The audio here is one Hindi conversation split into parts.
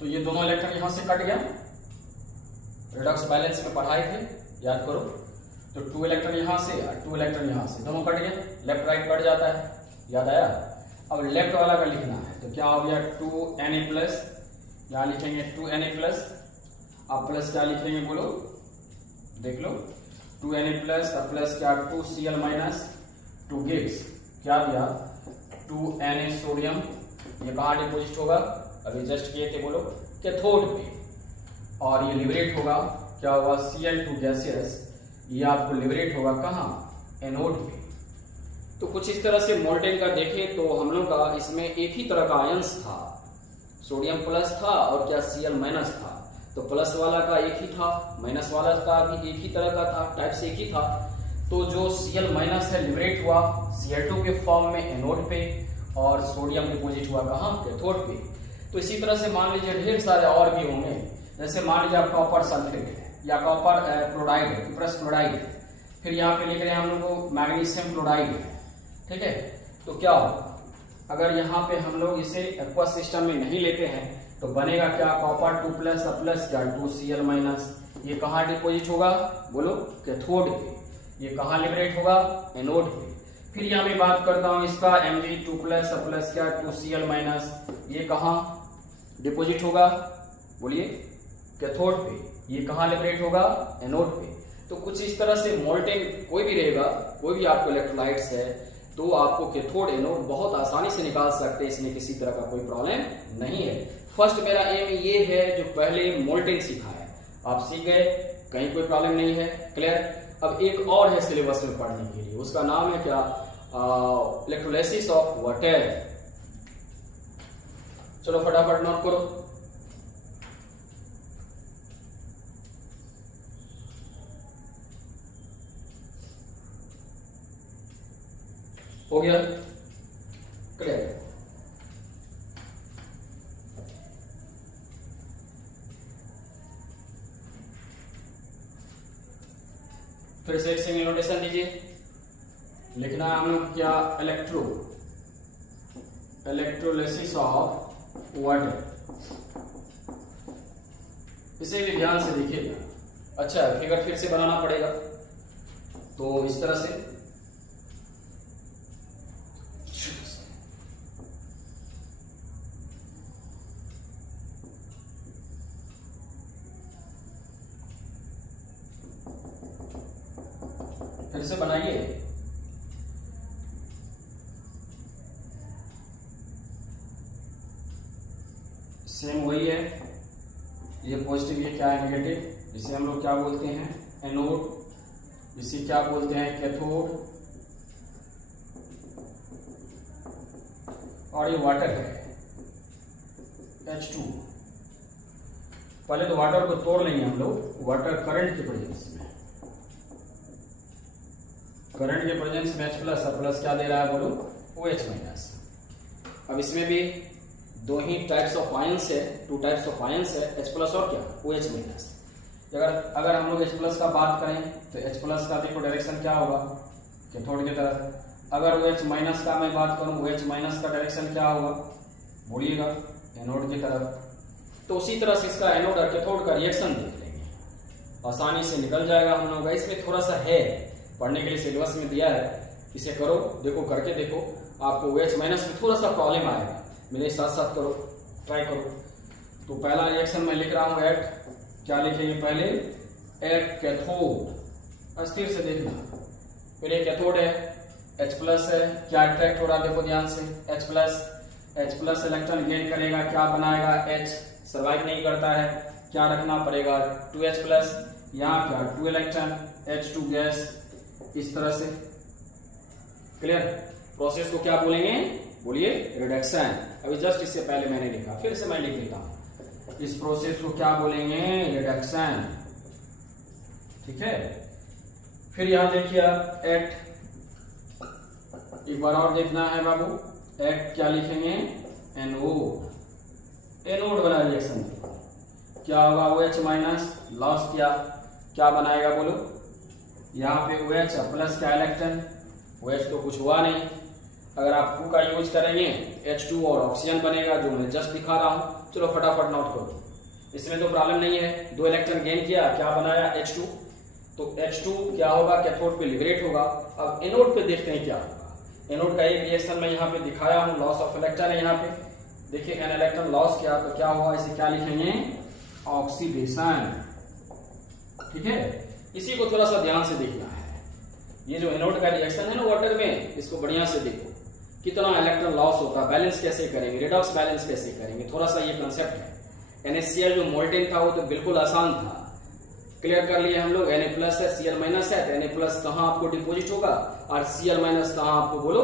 तो ये दोनों इलेक्ट्रॉन यहां से कट गया, रिडक्स बैलेंस में पढ़ाए थे, याद करो। तो 2 इलेक्ट्रॉन यहां से और 2 इलेक्ट्रॉन यहां से, दोनों कट गए, लेफ्ट राइट कट जाता है, याद आया। अब लेफ्ट वाला का लिखना है, तो क्या हो गया 2Na+, यहां लिखेंगे 2Na+, अब प्लस क्या लिखेंगे बोलो, देख लो, 2Na+ और प्लस क्या 2Cl- 2 गिव्स क्या दिया 2Na सोडियम। ये कहाँ डिपोजिट होगा, अभी जस्ट किए थे, बोलो कैथोड पे, और ये लिबरेट होगा, क्या होगा Cl2 गैसियस, ये आपको लिबरेट होगा कहाँ, एनोड पे। तो कुछ इस तरह से मोल्टेन का देखें तो हम लोग का इसमें एक ही तरह का आयंस था, सोडियम प्लस था और क्या Cl- था, तो प्लस वाला का एक ही था, माइनस वाला का भी एक ही तरह का था, टाइप से एक ही था। तो जो Cl- है लिबरेट हुआ Cl2 के फॉर्म में एनोड पे, और सोडियम डिपोजिट हुआ कहाँ, कैथोड पे। तो इसी तरह से मान लीजिए ढेर सारे और भी होंगे, जैसे मान लीजिए आप कॉपर सल्फेट है या कॉपर क्लोराइड है, कुप्रस क्लोराइड है, फिर यहाँ पे लिख रहे हैं हम लोग को मैग्नीशियम क्लोराइड है, ठीक है। तो क्या अगर यहाँ पे हम लोग इसे एक्वस सिस्टम में नहीं लेते हैं तो बनेगा क्या, कॉपर 2+ प्लस क्या 2Cl-, ये कहाँ डिपोजिट होगा बोलो, कैथोड पे, ये कहाँ लिबरेट होगा, एनोड पे। फिर यहाँ मैं बात करता हूँ इसका Mg2+ प्लस क्या 2Cl-, ये कहाँ डिपोजिट होगा बोलिए, कैथोड पे, ये कहाँ लिबरेट होगा, एनोड पे। तो कुछ इस तरह से मोल्टेन कोई भी रहेगा, कोई भी आपको इलेक्ट्रोलाइट्स है, तो आपको कैथोड एनोड बहुत आसानी से निकाल सकते हैं, इसमें किसी तरह का कोई प्रॉब्लम नहीं है। फर्स्ट मेरा एम ये है जो पहले मोल्टेन सीखा है, आप सीख गए, कहीं कोई प्रॉब्लम नहीं है, क्लियर। अब एक और है सिलेबस में पढ़ने के लिए, उसका नाम है क्या, इलेक्ट्रोलाइसिस ऑफ वाटर। चलो फटाफट नोट करो। हो गया क्लियर। फिर से एक सिंगल नोटेशन दीजिए, लिखना है हम लोग क्या, इलेक्ट्रोलाइसिस ऑफ वाटर। इसे भी ध्यान से देखिएगा। अच्छा फिगर फिर से बनाना पड़ेगा, तो इस तरह से फिर से बनाइए। सेम वही है, ये पॉजिटिव, ये क्या है नेगेटिव, इसे हम लोग क्या बोलते हैं, एनोड, इसे क्या बोलते हैं, कैथोड, और ये वाटर है H2। पहले तो वाटर को तोड़ लेंगे हम लोग, वाटर करंट के प्रेजेंस में, करंट के प्रेजेंस में H+ और प्लस क्या दे रहा है बोलो, OH-। अब इसमें भी दो ही टाइप्स ऑफ आयंस है, 2 टाइप्स ऑफ आयंस है, H+ और क्या OH-। अगर हम लोग H+ का बात करें तो H+ का देखो डायरेक्शन क्या होगा, कैथोड की तरफ। अगर OH- का मैं बात करूं, OH- का डायरेक्शन क्या होगा बोलिएगा, एनोड की तरफ। तो उसी तरह से इसका एनोड और कैथोड का रिएक्शन देख लेंगे, आसानी से निकल जाएगा हम लोग का। इसमें थोड़ा सा है पढ़ने के लिए, सिलेबस में दिया है, इसे करो, देखो करके देखो, आपको OH- में थोड़ा सा प्रॉब्लम आएगा, मेरे साथ साथ करो, ट्राई करो। तो पहला रिएक्शन मैं लिख रहा हूं एट, क्या लिखेंगे पहले, एट कैथोड, अस्थिर से देखना। फिर एक कैथोड है, H+ है, क्या अट्रैक्ट हो रहा है देखो ध्यान से, H+ इलेक्ट्रॉन गेन करेगा, क्या बनाएगा, H सर्वाइव नहीं करता है, क्या रखना पड़ेगा 2H+, यहाँ क्या 2 इलेक्ट्रॉन, H2 गैस, इस तरह से, क्लियर। प्रोसेस को क्या बोलेंगे बोलिए, रिडक्शन। अभी जस्ट इससे पहले मैंने लिखा, फिर से मैं लिख देता हूं, इस प्रोसेस को क्या बोलेंगे, रिडक्शन, ठीक है। फिर यहां देखिए एट, एक बार और देखना है बाबू, एट क्या लिखेंगे, एनोड, एनोड वाला रिएक्शन क्या होगा, OH- लॉस क्या बनाएगा बोलो, यहाँ पे OH प्लस क्या इलेक्ट्रॉन, OH तो कुछ हुआ नहीं, अगर आप 2 का यूज करेंगे H2 और ऑक्सीजन बनेगा, जो मैं जस्ट दिखा रहा हूं, चलो फटाफट नोट करो, इसमें तो प्रॉब्लम नहीं है। 2 इलेक्ट्रॉन गेन किया, क्या बनाया H2, तो H2 क्या होगा, कैथोड पे लिबरेट होगा। अब एनोड पे देखते हैं क्या होगा। एनोड का एक रिएक्शन मैं यहाँ पे दिखाया हूँ, लॉस ऑफ इलेक्ट्रॉन है यहाँ पे, देखिए एन इलेक्ट्रॉन लॉस किया तो क्या हुआ, इसे क्या लिखेंगे, ऑक्सीडेशन। ठीक है, इसी को थोड़ा सा ध्यान से देखना है। ये जो एनोड का रिएक्शन है ना वाटर में, इसको बढ़िया से देखो, कितना इलेक्ट्रॉन लॉस होता है, बैलेंस कैसे करेंगे, रिडॉक्स बैलेंस कैसे करेंगे, थोड़ा सा ये कंसेप्ट है। NaCl जो मोल्टेन था वो तो बिल्कुल आसान था, क्लियर कर लिए हम लोग। Na+ है, Cl- है, तो Na+ कहाँ आपको डिपोजिट होगा और Cl- कहाँ आपको बोलो,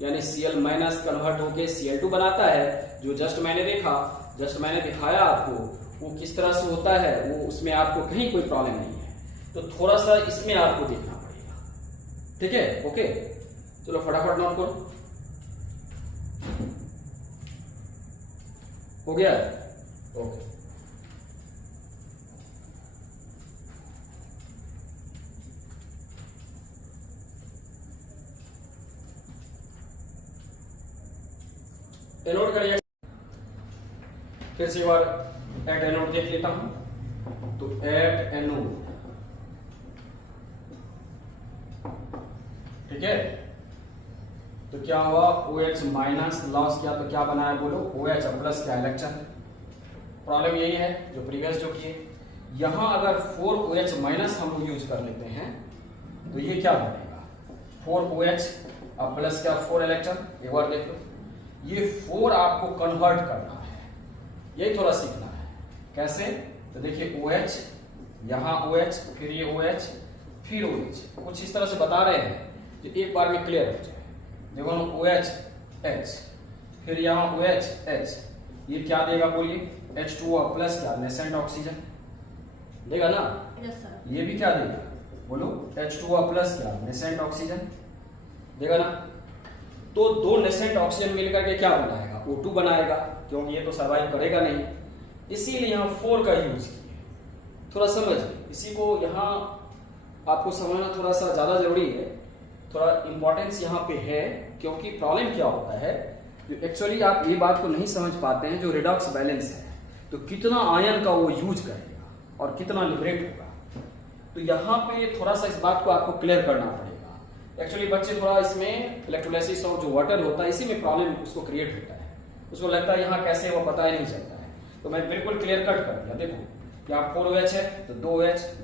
यानी Cl- कन्वर्ट होके Cl2 बनाता है, जो जस्ट मैंने दिखाया आपको, वो किस तरह से होता है, वो उसमें आपको कहीं कोई प्रॉब्लम नहीं है। तो थोड़ा सा इसमें आपको देखना पड़ेगा, ठीक है, ओके। चलो फटाफट नोट करो, हो गया, ओके। एनोड का रिएक्शन फिर से एक बार एट एनोड देख लेता हूं, तो एट एनोड, ठीक है, तो क्या हुआ, OH- लॉस किया तो क्या बनाया बोलो, OH+ का इलेक्ट्रॉन। प्रॉब्लम यही है जो प्रीवियस जो किए। यहां अगर 4OH- हम लोग यूज कर लेते हैं तो ये क्या बनेगा, 4OH+ का 4 इलेक्ट्रॉन। एक बार देखो, ये 4 आपको कन्वर्ट करना है, यही थोड़ा सीखना है कैसे। तो देखिए OH, यहां OH, फिर ये OH, फिर OH, कुछ इस तरह से बता रहे हैं जो एक बार में क्लियर हो जाए। देखो OH, फिर यहाँ OH, ये क्या देगा बोलिए, H2O+ क्या, नेसेंट ऑक्सीजन देगा ना। Yes sir. ये भी क्या देगा बोलो, H2O+ क्या, नेसेंट ऑक्सीजन देगा ना। तो 2 नेसेंट ऑक्सीजन मिलकर के क्या बनाएगा, O2 बनाएगा, क्योंकि ये तो सर्वाइव करेगा नहीं, इसीलिए यहाँ 4 का यूज किए। थोड़ा समझ, इसी को यहाँ आपको समझना थोड़ा सा ज्यादा जरूरी है, थोड़ा इंपॉर्टेंस यहाँ पे है। क्योंकि प्रॉब्लम क्या होता है, जो एक्चुअली आप ये बात को नहीं समझ पाते हैं, जो रिडॉक्स बैलेंस है तो कितना आयन का वो यूज करेगा और कितना लिबरेट होगा। तो यहाँ पे थोड़ा सा इस बात को आपको क्लियर करना पड़ेगा। एक्चुअली बच्चे थोड़ा इसमें इलेक्ट्रोलाइसिस ऑफ जो वाटर होता है, इसी में प्रॉब्लम उसको क्रिएट होता है, उसको लगता है यहाँ कैसे वो पता ही नहीं चलता है। तो मैं बिल्कुल क्लियर कट कर दिया, देखो यहाँ 4OH है तो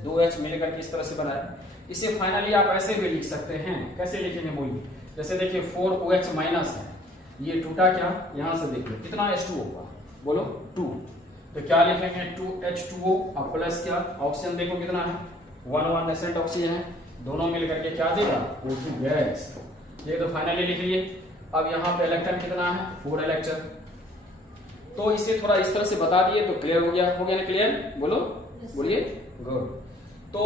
2H मिलकर के इस तरह से बनाया। इसे फाइनली आप ऐसे भी लिख सकते हैं, कैसे लिखेंगे बोलिए, जैसे देखिए 4OH- है, ये टूटा क्या, यहां से देखिए कितना H2O होगा बोलो 2, तो क्या लिखेंगे 2H2O और प्लस क्या, ऑक्सीजन देखो कितना है 1 नेसेंट ऑक्सीजन है, दोनों मिलकर के क्या देगा O2 गैस। ये तो फाइनली लिख लिए। अब यहाँ पे इलेक्ट्रॉन कितना है 4 इलेक्ट्रॉन, तो इसे थोड़ा इस तरह से बता दिए तो क्लियर हो गया ना, क्लियर बोलो, बोलिए गुड। तो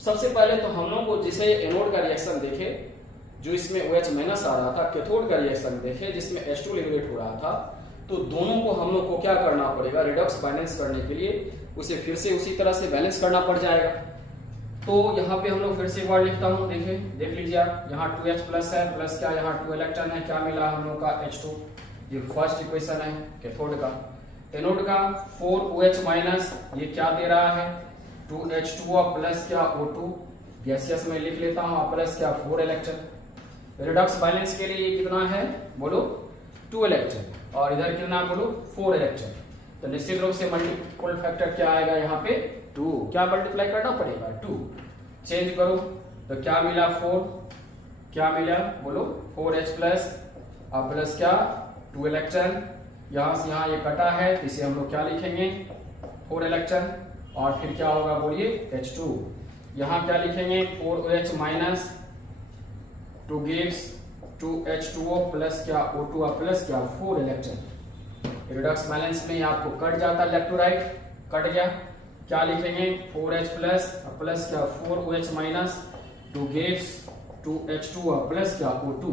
सबसे पहले तो हम लोग को जिसे एनोड का रिएक्शन देखे, जो इसमें OH- आ रहा था, कैथोड का रिएक्शन देखे जिसमें H2 लिबरेट हो रहा था, तो दोनों को हम लोग को क्या करना पड़ेगा, रिडॉक्स बैलेंस करने के लिए उसे फिर से उसी तरह से बैलेंस करना पड़ जाएगा। तो यहाँ पे हम लोग फिर से एक बार लिखता हूँ, देखिए देख लीजिए आप, यहाँ 2H+ है, प्लस क्या यहाँ 2 इलेक्ट्रॉन है, क्या मिला हम लोग का H2, ये फर्स्ट इक्वेशन है कैथोड का। एनोड का 4OH-, ये क्या दे रहा है 2H2O प्लस क्या O2, गैसियस में लिख लेता हूँ, प्लस क्या 4 इलेक्ट्रॉन। रिडॉक्स बैलेंस के लिए कितना है बोलो 2 इलेक्ट्रॉन, और इधर कितना बोलो 4 इलेक्ट्रॉन। तो निश्चित रूप से मल्टीपल फैक्टर क्या आएगा यहाँ पे 2, क्या मल्टीप्लाई करना पड़ेगा 2, चेंज करो तो क्या मिला 4, क्या मिला बोलो 4H+ और प्लस क्या 2 इलेक्ट्रॉन, यहां से यहां ये कटा है, इसे हम लोग क्या लिखेंगे 4 इलेक्ट्रॉन, और फिर क्या होगा बोलिए H2, यहां क्या लिखेंगे 4OH- two gives 2H2O plus क्या O2 प्लस क्या 4 इलेक्ट्रॉन। रिडॉक्स बैलेंस में आपको कट जाता लेफ्ट टू राइट, कट गया, क्या लिखेंगे 4H+ प्लस क्या 4OH- two gives 2H2O plus क्या O2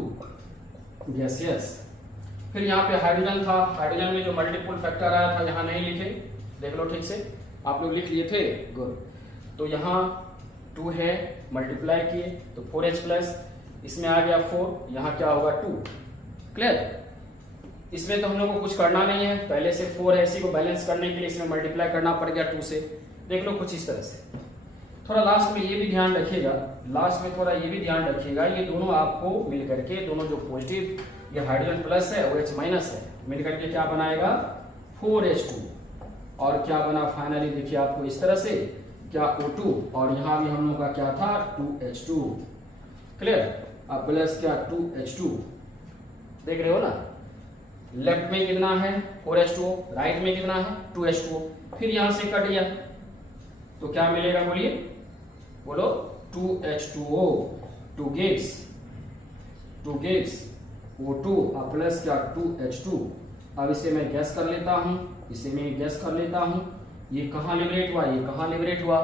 गैसियस। फिर यहाँ पे हाइड्रोजन था, हाइड्रोजन में जो मल्टीपल फैक्टर आया था यहाँ नहीं लिखे, देख लो ठीक से, आप लोग लिख लिए थे गुड। तो यहाँ 2 है, मल्टीप्लाई किए तो 4H+, इसमें आ गया 4, यहाँ क्या होगा 2, क्लियर। इसमें तो हम लोग को कुछ करना नहीं है, पहले से 4 है, इसी को बैलेंस करने के लिए इसमें मल्टीप्लाई करना पड़ गया 2 से। देख लो कुछ इस तरह से। थोड़ा लास्ट में ये भी ध्यान रखिएगा, लास्ट में थोड़ा ये भी ध्यान रखिएगा, ये दोनों आपको मिल करके, दोनों जो पॉजिटिव, ये हाइड्रोजन प्लस है और H माइनस है, मिल करके क्या बनाएगा 4H2। और क्या बना फाइनली देखिए आपको इस तरह से, क्या O2, और यहाँ भी हम लोग का क्या था 2H2। क्लियर। अब प्लस क्या 2H2, देख रहे हो ना, लेफ्ट में कितना है 4H2O, राइट में कितना है 2H2O, फिर यहां से कट गया तो क्या मिलेगा बोलिए, बोलो 2H2O, 2 gives O2 और प्लस क्या 2H2। अब इसे मैं गैस कर लेता हूं, इसे मैं गैस कर लेता हूं, ये कहां लिबरेट हुआ, ये कहां लिबरेट हुआ,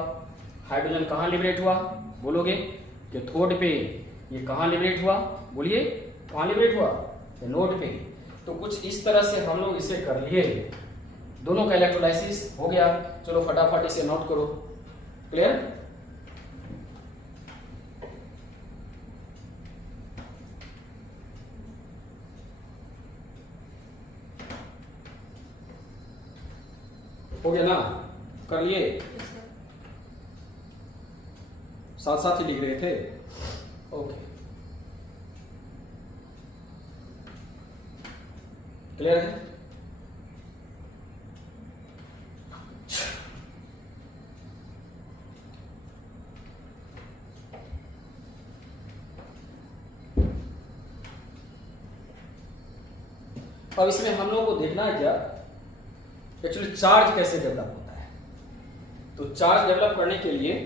हाइड्रोजन कहां लिबरेट हुआ बोलोगे कि थर्ड पे। ये कहां लिबरेट हुआ बोलिए, कहां लिबरेट हुआ, नोड पे। तो कुछ इस तरह से हम लोग इसे कर लिए, दोनों का इलेक्ट्रोलाइसिस हो गया। चलो फटाफट इसे नोट करो। क्लियर। हो गया ना, कर लिए, साथ साथ ही लिख रहे थे। ओके, क्लियर है। अब इसमें हम लोगों को देखना है क्या, एक्चुअली चार्ज कैसे डेवलप होता है। तो चार्ज डेवलप करने के लिए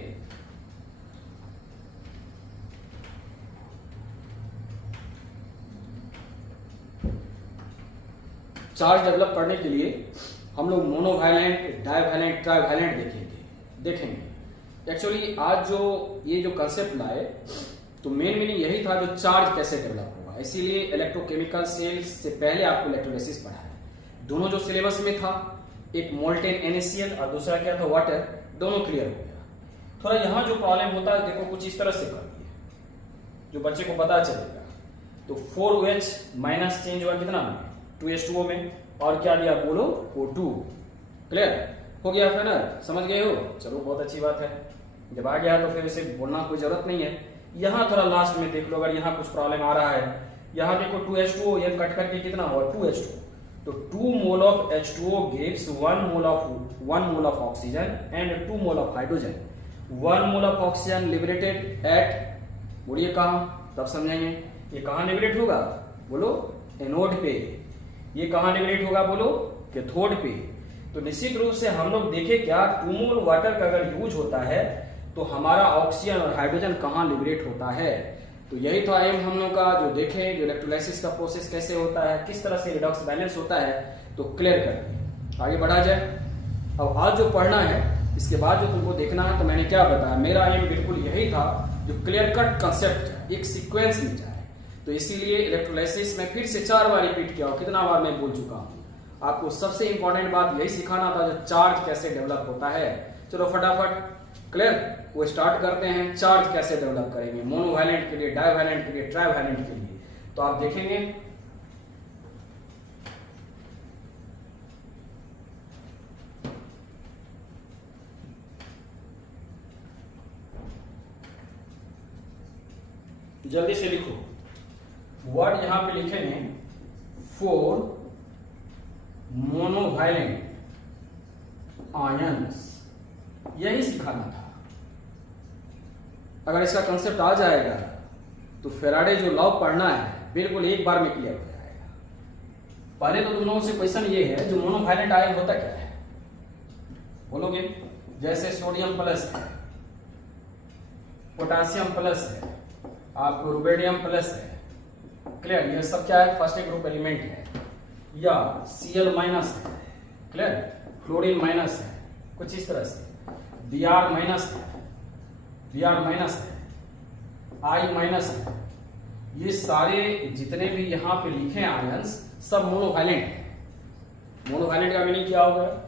हम लोग मोनोवैलेंट, डाइवैलेंट, ट्राइवैलेंट देखेंगे। एक्चुअली आज जो ये जो कंसेप्ट लाए तो मेन मीनिंग यही था, जो चार्ज कैसे डेवलप होगा। इसीलिए इलेक्ट्रोकेमिकल सेल्स से पहले आपको इलेक्ट्रोलाइसिस पढ़ा है। दोनों जो सिलेबस में था, एक मोल्टेन NaCl और दूसरा क्या था वाटर, दोनों क्लियर हो गया। थोड़ा यहाँ जो प्रॉब्लम होता है देखो कुछ इस तरह से कर दिए, जो बच्चे को पता चलेगा। तो 4OH माइनस चेंज हुआ कितना में 2H2O में, और क्या दिया बोलो O2। क्लियर हो गया फाइनल, समझ गए हो। चलो बहुत अच्छी बात है, जब आ गया तो फिर इसे बोलना कोई जरूरत नहीं है। यहाँ थोड़ा लास्ट में देख लो, अगर यहाँ कुछ प्रॉब्लम आ रहा है, यहाँ देखो 2H2O, ये कट करके कितना हुआ 2H2। तो 2 mole of H2O gives 1 mole of oxygen and 2 mole of hydrogen. 1 mole of oxygen liberated at, बोलिए कहां, तब समझेंगे। ये कहां लिबरेट होगा बोलो एनोड पे। ये कहां लिबरेट होगा बोलो कैथोड पे। तो निश्चित रूप से हम लोग देखें क्या 2 मोल वाटर का अगर यूज होता है तो हमारा ऑक्सीजन और हाइड्रोजन कहां लिबरेट होता है। तो यही तो एम हम लोग का, जो देखें जो इलेक्ट्रोलाइसिस का प्रोसेस कैसे होता है, किस तरह से रिडॉक्स बैलेंस होता है, तो क्लियर कर दिए। आगे बढ़ा जाए। अब आज जो पढ़ना है, इसके बाद जो तुमको देखना है, तो मैंने क्या बताया, मेरा एम बिल्कुल यही था, जो क्लियर कट कंसेप्ट एक सीक्वेंस में जाए। तो इसीलिए इलेक्ट्रोलाइसिस में फिर से 4 बार रिपीट किया, कितना बार मैं बोल चुका हूँ। आपको सबसे इंपॉर्टेंट बात यही सिखाना था, जो चार्ज कैसे डेवलप होता है। चलो फटाफट क्लियर, वो स्टार्ट करते हैं। चार्ज कैसे डेवलप करेंगे, मोनोवैलेंट के लिए, डाइवैलेंट के लिए, ट्राइवैलेंट के लिए। तो आप देखेंगे जल्दी से लिखो वर्ड, यहां पे लिखेंगे 4 मोनोवैलेंट आयंस, यही सिखाना था। अगर इसका कंसेप्ट आ जाएगा तो फेराडे जो लॉ पढ़ना है बिल्कुल एक बार में क्लियर हो जाएगा। पहले तो तुम लोगों से क्वेश्चन ये है, जो मोनोवैलेंट आयन होता क्या है बोलोगे। जैसे सोडियम प्लस है, पोटासियम प्लस है, आपको रुबेडियम प्लस है। क्लियर, ये सब क्या है, फर्स्ट ग्रुप एलिमेंट है। या Cl माइनस है, क्लियर, फ्लोरीन माइनस है, कुछ इस तरह से। Br माइनस है, Br माइनस है, I माइनस है। ये सारे जितने भी यहाँ पे लिखे आयंस सब मोनोवैलेंट है। मोनोवैलेंट का मीनिंग क्या होगा,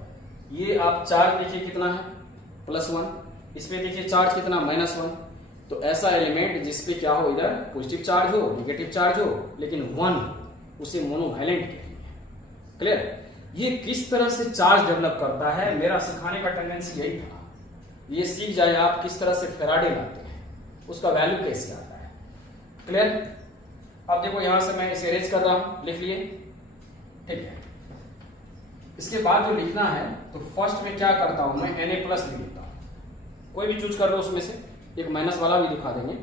ये आप चार्ज देखिए कितना है +1, इसमें देखिए चार्ज कितना -1। तो ऐसा एलिमेंट जिसपे क्या हो, इधर पॉजिटिव चार्ज हो, नेगेटिव चार्ज हो, लेकिन 1, उसे मोनोवैलेंट कहेंगे। क्लियर? ये किस तरह से चार्ज डेवलप करता है, मेरा सिखाने का टेंडेंसी यही था, ये सीख जाए आप किस तरह से फेराडे लाते हैं, उसका वैल्यू कैसे आता है। क्लियर? अब देखो यहां से मैं इसे अरेंज कर रहा हूं, लिख लिए, ठीक है। इसके बाद जो लिखना है तो फर्स्ट में क्या करता हूं मैं, Na+ लिख देता हूं, कोई भी चूज कर लो उसमें से, एक माइनस वाला भी दिखा देंगे।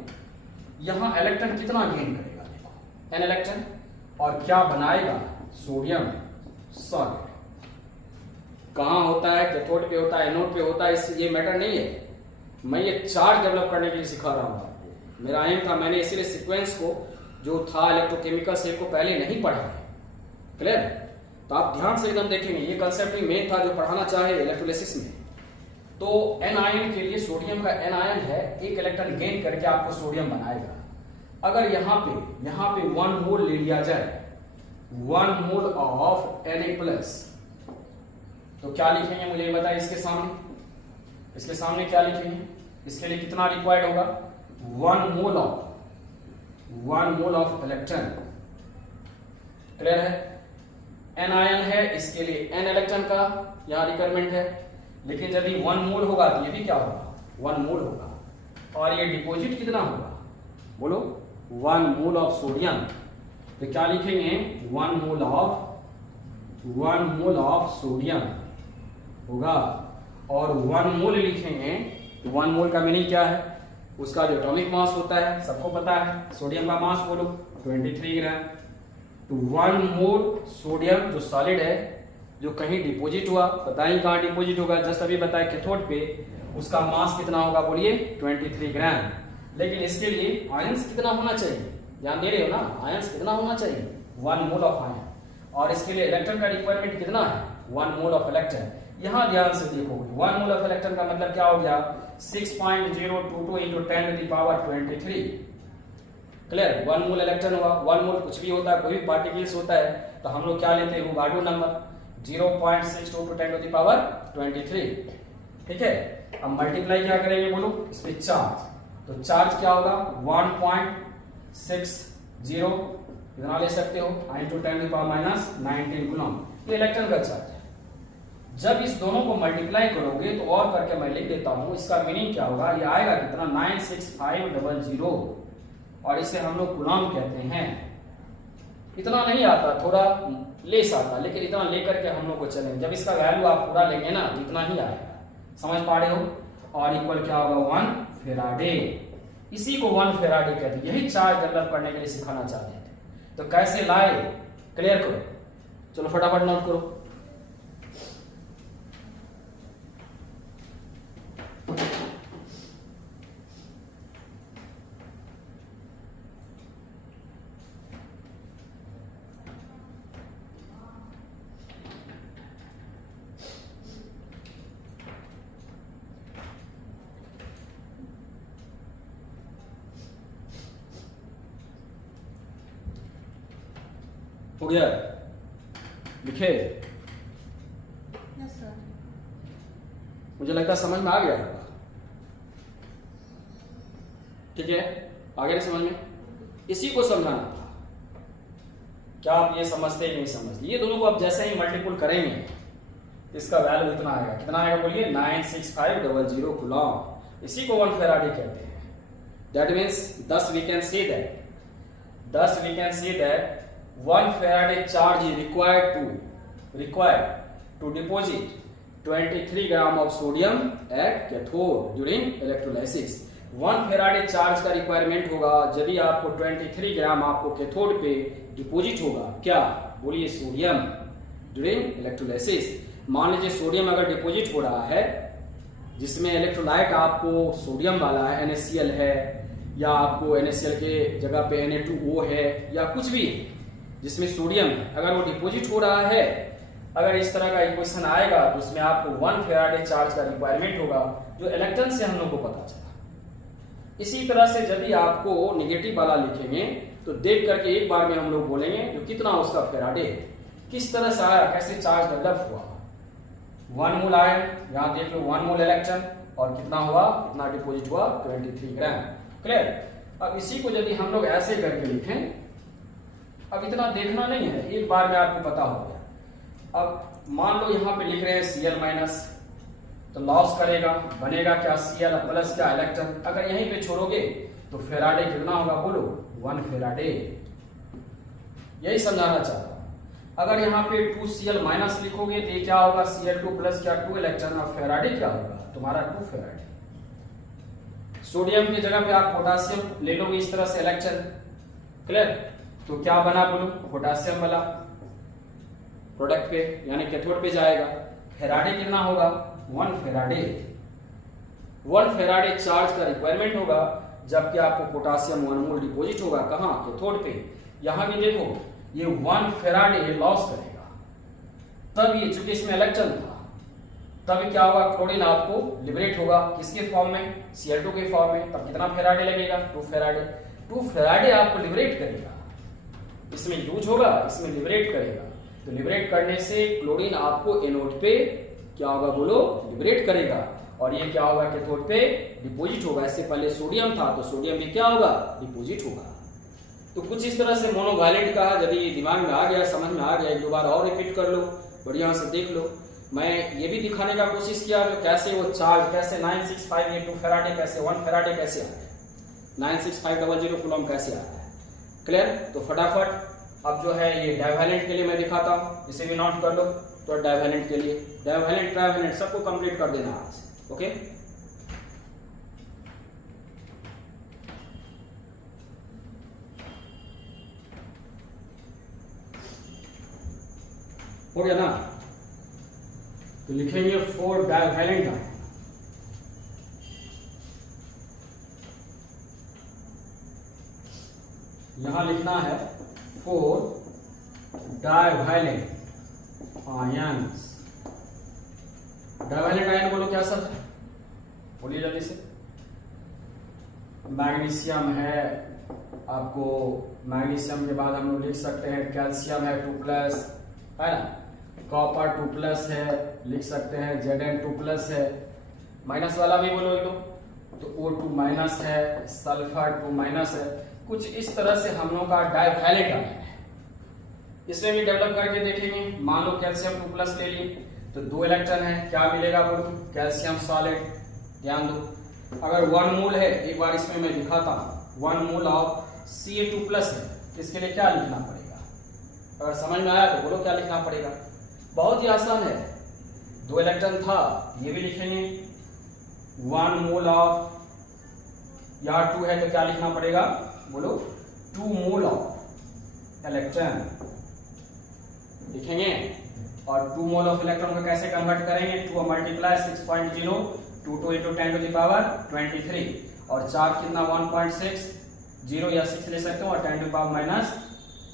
यहां इलेक्ट्रॉन कितना गेन करेगा, देखो n इलेक्ट्रॉन, और क्या बनाएगा, सोडियम सॉलिड। कहां होता है, कैथोड पे होता है, एनोड पे होता है, इससे ये मैटर नहीं है, मैं ये चार्ज डेवलप करने के लिए सिखा रहा हूं आपको। मेरा एम था, मैंने इसीलिए सीक्वेंस को जो था इलेक्ट्रोकेमिकल से को पहले नहीं पढ़ा है। क्लियर? तो आप ध्यान से एकदम देखेंगे, ये कंसेप्ट ही मेन था जो पढ़ाना चाहे इलेक्ट्रोलिसिस में। तो एन आयन के लिए सोडियम का एन आयन है, एक इलेक्ट्रॉन गेन करके आपको सोडियम बनाएगा। अगर यहां पे 1 मोल ले लिया जाए, 1 मोल ऑफ Na+, तो क्या लिखेंगे मुझे ये बताइए। इसके सामने क्या लिखेंगे, इसके लिए कितना रिक्वायर्ड होगा, 1 मोल ऑफ इलेक्ट्रॉन। क्लियर है? एन आयन है, इसके लिए n इलेक्ट्रॉन का यहां रिक्वायरमेंट है, लेकिन यदि 1 मोल होगा तो ये भी क्या होगा, 1 मोल होगा। और ये डिपॉजिट कितना होगा, बोलो, 1 मोल ऑफ सोडियम। तो क्या लिखेंगे, 1 मोल ऑफ सोडियम होगा। और 1 मोल लिखेंगे तो 1 मोल का मीनिंग क्या है, उसका जो एटॉमिक मास होता है सबको पता है, सोडियम का मास बोलो 23 ग्राम। तो 1 मोल सोडियम जो सॉलिड है, जो कहीं डिपॉजिट हुआ, पता ही कहां डिपॉजिट होगा, जस्ट अभी बताया कैथोड पे, उसका मास कितना होगा, बोलिए 23 ग्राम। लेकिन इसके लिए आयंस कितना होना चाहिए, ध्यान दे रहे हो ना, आयंस कितना होना चाहिए, 1 मोल ऑफ आयन। और इसके लिए इलेक्ट्रॉन का रिक्वायरमेंट कितना है, 1 मोल ऑफ इलेक्ट्रॉन। यहां ध्यान से देखो, 1 मोल ऑफ इलेक्ट्रॉन का मतलब क्या हो गया, 6.022 into 10⁻23। क्लियर? 1 मोल इलेक्ट्रॉन हुआ, 1 मोल कुछ भी होता है, कोई भी पार्टिकल्स होता है, तो हम लोग क्या लेते हैं, वोगाडो नंबर 0.62 into 10⁻23। ठीक है? अब मल्टीप्लाई क्या करेंगे, बोलो, इस पे चार्ज, तो चार्ज क्या होगा, 1.60 इतना ले सकते हो, into 10⁻⁻19 कूलम, ये इलेक्ट्रॉन का चार्ज है। जब इस दोनों को मल्टीप्लाई करोगे तो और करके मैं लिख देता हूं, इसका मीनिंग क्या होगा, ये आएगा कितना, 96500, और इसे हम लोग कूलम कहते हैं। इतना नहीं आता, थोड़ा लेस आता, लेकिन इतना लेकर के हम लोग को चलेंगे। जब इसका वैल्यू आप पूरा लेंगे ना तो इतना ही आएगा, समझ पा रहे हो। और इक्वल क्या होगा, 1 फेराडे। इसी को 1 फेराडे कहते हैं, यही चार्ज डेवलप करने के लिए सिखाना चाहते थे। तो कैसे लाए, क्लियर करो, चलो फटाफट नोट करो। हो गया, लिखे? Yes sir. मुझे लगता है समझ में आ गया होगा, ठीक है? आगे नहीं समझ में, इसी को समझाना था। क्या आप ये समझते ही नहीं समझते? ये दोनों को आप जैसे ही मल्टीपल करेंगे इसका वैल्यू इतना आएगा, कितना आएगा बोलिए, 96500 कूलम। इसी को 1 फेराडे कहते हैं। That means 10 we can see that 1 Farad charge is required to deposit 23 gram of sodium at cathode during electrolysis। 1 Farad charge का रिक्वायरमेंट होगा जब आपको 23 ग्राम आपको कैथोड पे डिपॉजिट होगा, क्या बोलिए, सोडियम, ड्यूरिंग इलेक्ट्रोलाइसिस। मान लीजिए सोडियम अगर डिपॉजिट हो रहा है, जिसमें इलेक्ट्रोलाइट आपको सोडियम वाला है, NaCl है, या आपको NaCl के जगह पे Na2O है, या कुछ भी जिसमें सोडियम है, अगर वो डिपॉजिट हो रहा है, अगर इस तरह का इक्वेशन आएगा तो उसमें आपको 1 फेराडे चार्ज का रिक्वायरमेंट होगा, जो इलेक्ट्रॉन से हम लोग को पता चला। इसी तरह से यदि आपको नेगेटिव वाला लिखेंगे तो देख करके एक बार में हम लोग बोलेंगे जो कितना उसका फेराडे है, किस तरह से आया, कैसे चार्ज डेवलप हुआ। 1 मोल आयन, यहाँ देख लो 1 मोल इलेक्ट्रॉन, और कितना हुआ, कितना डिपॉजिट हुआ, 23 ग्राम। क्लियर? अब इसी को यदि हम लोग ऐसे करके लिखें, अब इतना देखना नहीं है, एक बार में आपको पता हो गया। अब मान लो यहाँ पे लिख रहे हैं Cl माइनस, तो लॉस करेगा, बनेगा क्या Cl प्लस क्या इलेक्ट्रॉन। अगर यहीं पे छोड़ोगे तो फेराडे कितना होगा बोलो 1 फेराडे। यही समझाना चाहता हूं। अगर यहाँ पे 2Cl माइनस लिखोगे तो ये क्या होगा Cl2 प्लस क्या 2 इलेक्ट्रॉन, और फेराडे क्या होगा तुम्हारा 2 फेराडे। सोडियम की जगह पे आप पोटासियम ले लोगे इस तरह से इलेक्ट्रॉन, क्लियर। तो क्या बना बोलो पोटासियम वाला प्रोडक्ट पे यानी कैथोड पे जाएगा। फेराडे कितना होगा 1 फेराडे। 1 फेराडे चार्ज का रिक्वायरमेंट होगा, जबकि आपको पोटासियम 1 मोल डिपॉजिट होगा कहां कैथोड पे। यहां भी देखो ये 1 फेराडे लॉस करेगा, तब ये चूंकि इसमें इलेक्ट्रॉन था तब क्या होगा क्लोरीन आपको लिबरेट होगा किसके फॉर्म में Cl2 के फॉर्म में। तब कितना फेराडे लगेगा 2 फेराडे। 2 फेराडे आपको लिबरेट करेगा, इसमें यूज होगा इसमें लिबरेट करेगा। तो लिबरेट करने से क्लोरीन आपको एनोड पे क्या होगा बोलो लिबरेट करेगा, और ये क्या होगा कैथोड पे डिपॉजिट होगा। इससे पहले सोडियम था तो सोडियम में क्या होगा डिपॉजिट होगा। तो कुछ इस तरह से मोनोवैलेंट का यदि दिमाग में आ गया समझ में आ गया, एक दो बार और रिपीट कर लो, बढ़िया से देख लो। मैं ये भी दिखाने का कोशिश किया कि कैसे वो चार्ज कैसे 965 2 फेराडे कैसे 1 फेराडे कैसे आता है, 96500 कूलम कैसे आता है, क्लियर। तो फटाफट अब जो है ये डाइवैलेंट के लिए मैं दिखाता हूं, इसे भी नोट कर लो। तो डाइवैलेंट के लिए डाइवैलेंट ट्राइवैलेंट सबको कंप्लीट कर देना आज, ओके। हो गया ना, तो लिखेंगे 4 डाइवैलेंट आयन। यहां लिखना है 4 डाइवैलेंट आयंस। डाइवैलेंट आयन बोलो क्या सर, बोलिए जल्दी से। मैग्नीशियम है आपको, मैग्नीशियम के बाद हम लोग लिख सकते हैं कैल्शियम है 2 प्लस है ना, कॉपर 2 प्लस है लिख सकते हैं, Zn 2 प्लस है, माइनस वाला भी बोलो लो तो O2 माइनस है, सल्फर 2 माइनस है। कुछ इस तरह से हम लोग का डाइवैलेंट आयन है, इसमें भी डेवलप करके देखेंगे। मान लो कैल्शियम 2 प्लस ले लिए तो 2 इलेक्ट्रॉन है, क्या मिलेगा बोलो कैल्शियम सॉलिड। ध्यान दो अगर 1 मोल है, एक बार इसमें मैं दिखाता हूं, 1 मोल ऑफ Ca2 प्लस है, इसके लिए क्या लिखना पड़ेगा, अगर समझ में आया तो बोलो क्या लिखना पड़ेगा। बहुत ही आसान है, 2 इलेक्ट्रॉन था ये भी लिखेंगे, 1 मोल ऑफ, यहां 2 है तो क्या लिखना पड़ेगा बोलो 2 मोल ऑफ इलेक्ट्रॉन लिखेंगे। और 2 मोल ऑफ इलेक्ट्रॉन को कैसे कन्वर्ट करेंगे, 2 multiply 6.0 22 into 10 to the power 23, और चार्ज कितना 1.6 0 या 6 ले सकते हो, और 10 to the power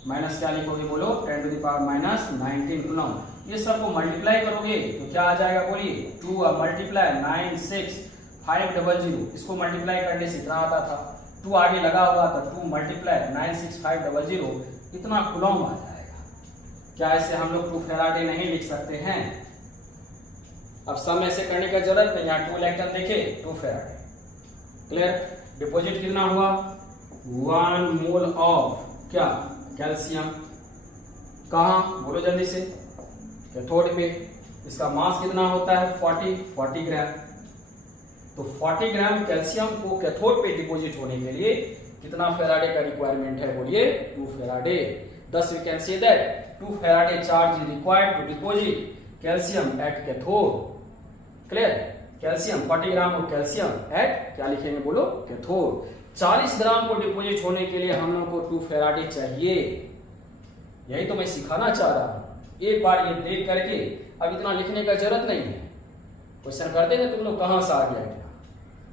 माइनस क्या लिखोगे बोलो 10 to the power minus 19 coulomb. ये सबको मल्टीप्लाई करोगे तो क्या आ जाएगा बोलिए 2 मल्टीप्लाई 96500, इसको मल्टीप्लाई करने से इतना आता था, 2 आगे लगा होगा तो 2 मल्टीप्लाई 96500 इतना कूलम आ जाएगा। क्या ऐसे हम लोग 2 फेराडे नहीं लिख सकते हैं? अब सम ऐसे करने की जरूरत नहीं, यहाँ 2 इलेक्ट्रॉन देखे 2 फेराडे, क्लियर। डिपॉजिट कितना हुआ 1 मोल ऑफ क्या कैल्शियम, कहां बोलो जल्दी से कैथोड पे। इसका मास कितना होता है 40 ग्राम। तो 40 ग्राम कैल्शियम को कैथोड पे डिपॉजिट होने के लिए कितना फेराडे का रिक्वायरमेंट है बोलिए 2 Faraday. Thus we can say that 2 Faraday charge is required to deposit calcium at cathode. Clear? Calcium 40 ग्राम को कैल्शियम एट क्या लिखेंगे बोलो कैथोड। 40 ग्राम को डिपोजिट होने के लिए हम लोग को 2 फेराडे चाहिए। यही तो मैं सिखाना चाह रहा हूं। एक बार ये देख करके अब इतना लिखने का जरूरत नहीं है। क्वेश्चन करते ना तुम लोग कहां से आ गया इतना,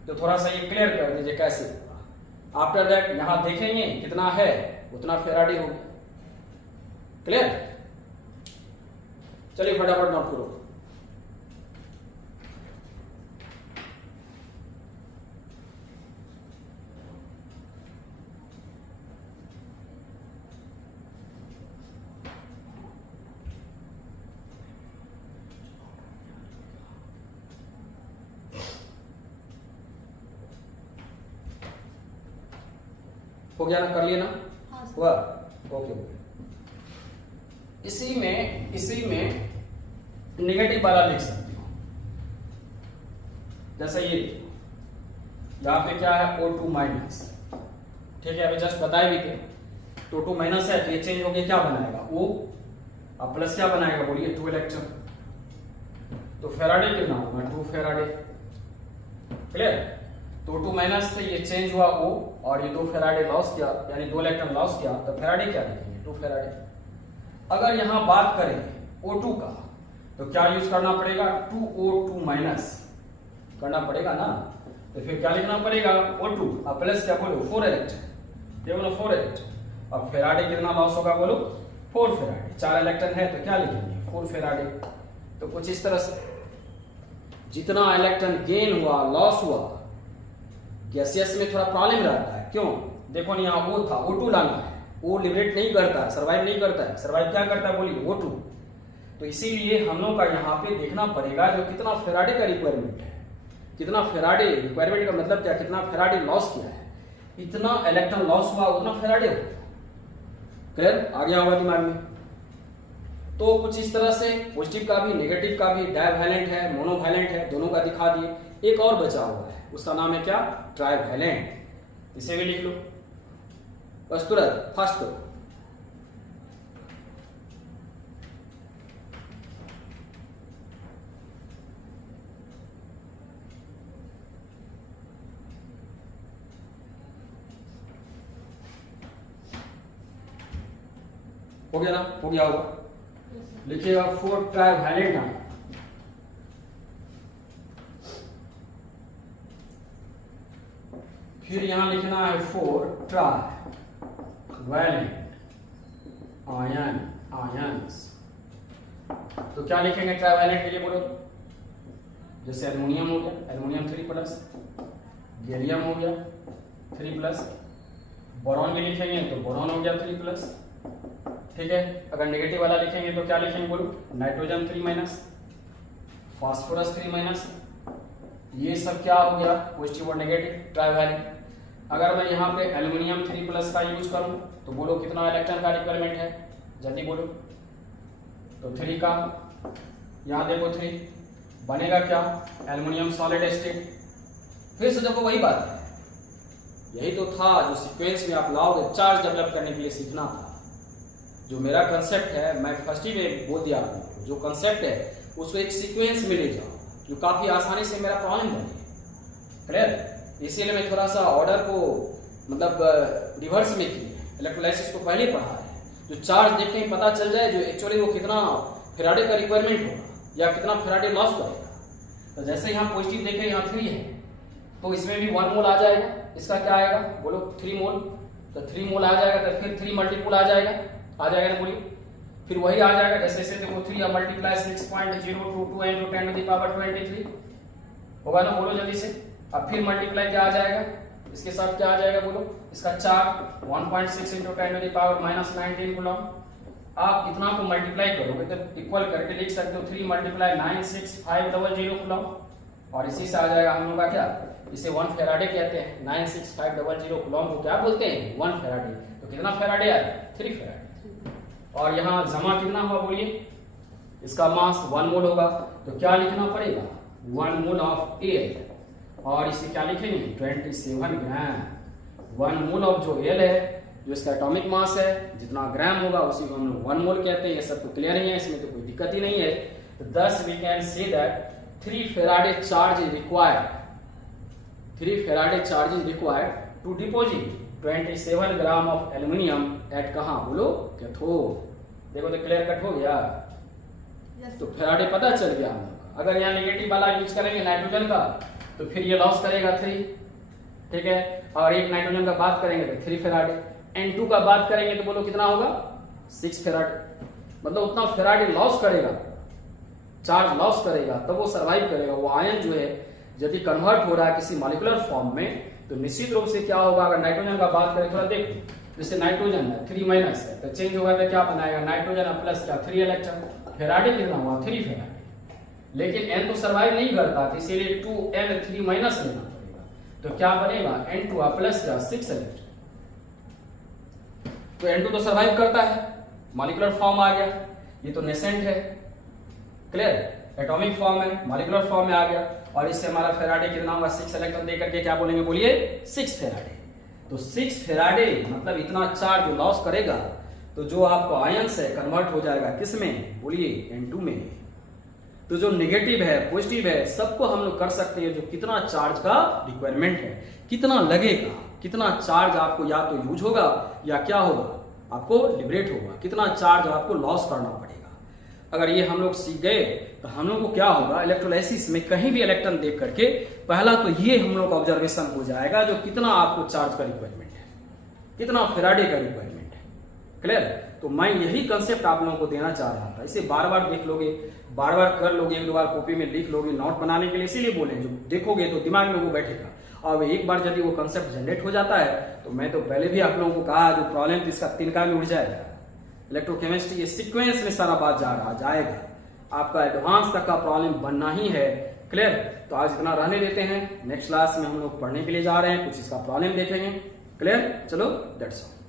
तो थोड़ा सा ये क्लियर कर दीजिए कैसे होगा। आफ्टर दैट यहां देखेंगे कितना है उतना फेराडे होगा। क्लियर? चलिए फटाफट नोट करो। हो गया ना, कर लिया ना? हाँ, हुआ? ओके। इसी में नेगेटिव वाला लिख सकते हो, जैसे ये यहाँ पे क्या है O2 माइनस, ठीक है, अभी जस्ट बताए भी थे, तो O2 माइनस है तो ये चेंज होके क्या बनाएगा O, अब प्लस क्या बनाएगा बोलिए 2 इलेक्ट्रॉन, तो फेराडे कितना होगा 2 फेराडे, क्लियर। तो O2 माइनस से ये चेंज हुआ O और ये 2 फेराडे लॉस किया, यानी 2 इलेक्ट्रॉन लॉस किया, तो फेराडे क्या लिखेंगे 2 फेराडे। अगर यहां बात करें O2 का तो क्या यूज करना पड़ेगा 2O2 माइनस करना पड़ेगा ना, तो फिर क्या लिखना पड़ेगा O2 अब प्लस क्या बोलो 4 इलेक्ट्रॉन, ये बोलो 4 इलेक्ट्रॉन। अब फेराडे कितना लॉस होगा बोलो 4 फेराडे, 4 इलेक्ट्रॉन है तो क्या लिखेंगे 4 फेराडे। तो कुछ इस तरह से जितना इलेक्ट्रॉन गेन हुआ लॉस हुआ, गैसियस में थोड़ा प्रॉब्लम रहता है, क्यों देखो ना यहाँ O था, O2 लाना है, वो लिबरेट नहीं करता है, सर्वाइव नहीं करता है, सर्वाइव क्या करता है बोलिए O2, तो इसीलिए हम लोग का यहाँ पे देखना पड़ेगा जो कितना फेराडे का रिक्वायरमेंट है, कितना फेराडे रिक्वायरमेंट का मतलब क्या, कितना फेराडे लॉस किया है, इतना इलेक्ट्रॉन लॉस हुआ उतना फेराडे हो, क्लियर आ गया होगा दिमाग में। तो कुछ इस तरह से पॉजिटिव का भी नेगेटिव का भी, डाइवैलेंट है मोनोवैलेंट है, दोनों का दिखा दिए। एक और बचा हुआ है, उसका नाम है क्या ट्राइवैलेंट, इसे भी लिख लो बस तुरंत फास्ट करो। हो गया ना, हो गया होगा, लिखिएगा 4 ट्राइवैलेंट नाम, फिर यहां लिखना है 4 ट्राइवैलेंट आयंस। तो क्या लिखेंगे ट्राइवैलेंट के लिए बोलो, जैसे एल्युमिनियम हो गया, एल्युमिनियम 3+, गैलियम हो गया 3+, बोरॉन भी लिखेंगे तो बोरॉन हो गया 3+, ठीक है। अगर नेगेटिव वाला लिखेंगे तो क्या लिखेंगे बोलो, नाइट्रोजन 3-, फास्फोरस 3-, ये सब क्या हो गया पॉजिटिव और नेगेटिव ट्राइवैलेंट। अगर मैं यहाँ पे एल्युमिनियम 3+ का यूज करूं तो बोलो कितना इलेक्ट्रॉन का रिक्वायरमेंट है, जल्दी बोलो, तो 3 का, यहाँ देखो 3 बनेगा क्या एल्युमिनियम सॉलिड स्टेट। फिर से देखो वही बात है, यही तो था जो सीक्वेंस में आप लाओगे, चार्ज डेवलप करने के लिए सीखना था। जो मेरा कंसेप्ट है मैं फर्स्ट ही में बोल दिया आपको, जो कंसेप्ट है उसको एक सीक्वेंस में ले जाओ जो काफी आसानी से मेरा प्रॉब्लम बने, क्लियर। इसीलिए मैं थोड़ा सा ऑर्डर को मतलब रिवर्स में किया, इलेक्ट्रोलाइसिस को पहले पढ़ा है, जो चार्ज देखते ही पता चल जाए जो एक्चुअली वो कितना फेराडे का रिक्वायरमेंट होगा या कितना फेराडे लॉस करेगा। तो जैसे यहाँ पॉजिटिव देखें यहाँ 3 है तो इसमें भी 1 मोल आ जाएगा, इसका क्या आएगा बोलो 3 मोल, तो 3 मोल आ जाएगा, तो फिर 3 मल्टीपल आ जाएगा ना बोलिए, फिर वही आ जाएगा जैसे इसे देखो 3 मल्टीप्लाई 6.022 into 10⁻23 होगा ना, बोलो जल्दी से। अब फिर मल्टीप्लाई क्या आ जाएगा, इसके साथ क्या आ जाएगा बोलो, इसका 4 1.6 into 10⁻⁻19 कूलम। आप इतना को मल्टीप्लाई करोगे तो इक्वल करके लिख सकते हो 3 × 96500 कूलम, और इसी से आ जाएगा हम लोग का क्या, इसे 1 फेराडे कहते हैं। 96500 कूलम को क्या बोलते हैं 1 फेराडे, तो कितना फेराडे आया 3 फेराडे। और यहाँ जमा कितना हुआ बोलिए, इसका मास 1 मोल होगा, तो क्या लिखना पड़ेगा 1 मोल ऑफ एयर, और इसे क्या लिखेंगे 27 ग्राम। 1 मोल ऑफ जो एयर है, जो इसका एटॉमिक मास है, जितना ग्राम होगा उसी को हम लोग 1 मोल कहते हैं। ये सब तो क्लियर ही है, इसमें तो कोई दिक्कत ही नहीं है। तो thus we can say that 3 Farad charge is required. 3 Farad charge is required to deposit 27 gram of aluminium at कहाँ बोलो कैथोड। देखो तो क्लियर कट हो गया, तो फेराडे पता चल गया हम लोग। अगर यहाँ नेगेटिव वाला यूज करेंगे नाइट्रोजन का तो फिर ये लॉस करेगा 3, ठीक है। और एक नाइट्रोजन का बात करेंगे तो 3 फेराडे, N2 का बात करेंगे तो बोलो कितना होगा 6 फेराडे। मतलब उतना फेराडे लॉस करेगा, चार्ज लॉस करेगा, तब वो सर्वाइव करेगा। वो आयन जो है यदि कन्वर्ट हो रहा है किसी मॉलिक्यूलर फॉर्म में तो निश्चित रूप से क्या होगा। अगर नाइट्रोजन का बात करें थोड़ा देखो, जैसे नाइट्रोजन है 3- है तो चेंज होगा तो क्या बनाएगा नाइट्रोजन प्लस क्या 3 इलेक्ट्रॉन। फेराडे कितना हुआ 3 फेराडे, लेकिन N तो सर्वाइव नहीं करता, इसीलिए 2N3- लेना पड़ेगा। तो क्या बनेगा N2 प्लस क्या 6 इलेक्ट्रॉन। तो N2 तो सर्वाइव करता है, मॉलिक्यूलर फॉर्म आ गया, ये तो नेसेंट है, क्लियर। एटॉमिक फॉर्म है, मॉलिक्यूलर फॉर्म में आ गया, और इससे हमारा फेराडे कितना होगा, 6 इलेक्ट्रॉन दे करके क्या बोलेंगे, बोलिए 6 फेराडे। तो 6 फेराडे मतलब इतना चार्ज जो लॉस करेगा, तो जो आपको आयंस है कन्वर्ट हो जाएगा किसमें, बोलिए N2 में। तो जो नेगेटिव है पॉजिटिव है सबको हम लोग कर सकते हैं, जो कितना चार्ज का रिक्वायरमेंट है, कितना लगेगा, कितना चार्ज आपको या तो यूज होगा या क्या होगा, आपको लिबरेट होगा, कितना चार्ज आपको लॉस करना पड़ेगा। अगर ये हम लोग सीख गए तो हम लोग को क्या होगा, इलेक्ट्रोलाइसिस में कहीं भी इलेक्ट्रॉन देख करके पहला तो ये हम लोग ऑब्जर्वेशन हो जाएगा जो कितना आपको चार्ज का रिक्वायरमेंट है, कितना फेराडे का रिक्वायरमेंट है। क्लियर। तो मैं यही कंसेप्ट आप लोगों को देना चाह रहा था। इसे बार बार देख लोगे, बार बार कर लोगे, एक दो बार कॉपी में लिख लोगे, नोट बनाने के लिए इसीलिए बोले, जो देखोगे तो दिमाग में वो बैठेगा। और एक बार यदि वो कंसेप्ट जनरेट हो जाता है तो मैं तो पहले भी आप लोगों को कहा, जो प्रॉब्लम इसका तिनका में उड़ जाएगा। इलेक्ट्रोकेमिस्ट्री ये सीक्वेंस में सारा बात जाएगा, आपका एडवांस तक का प्रॉब्लम बनना ही है। क्लियर। तो आज इतना रहने देते हैं, नेक्स्ट क्लास में हम लोग पढ़ने के लिए जा रहे हैं, कुछ इसका प्रॉब्लम देखेंगे। क्लियर। चलो दैट्स ऑल।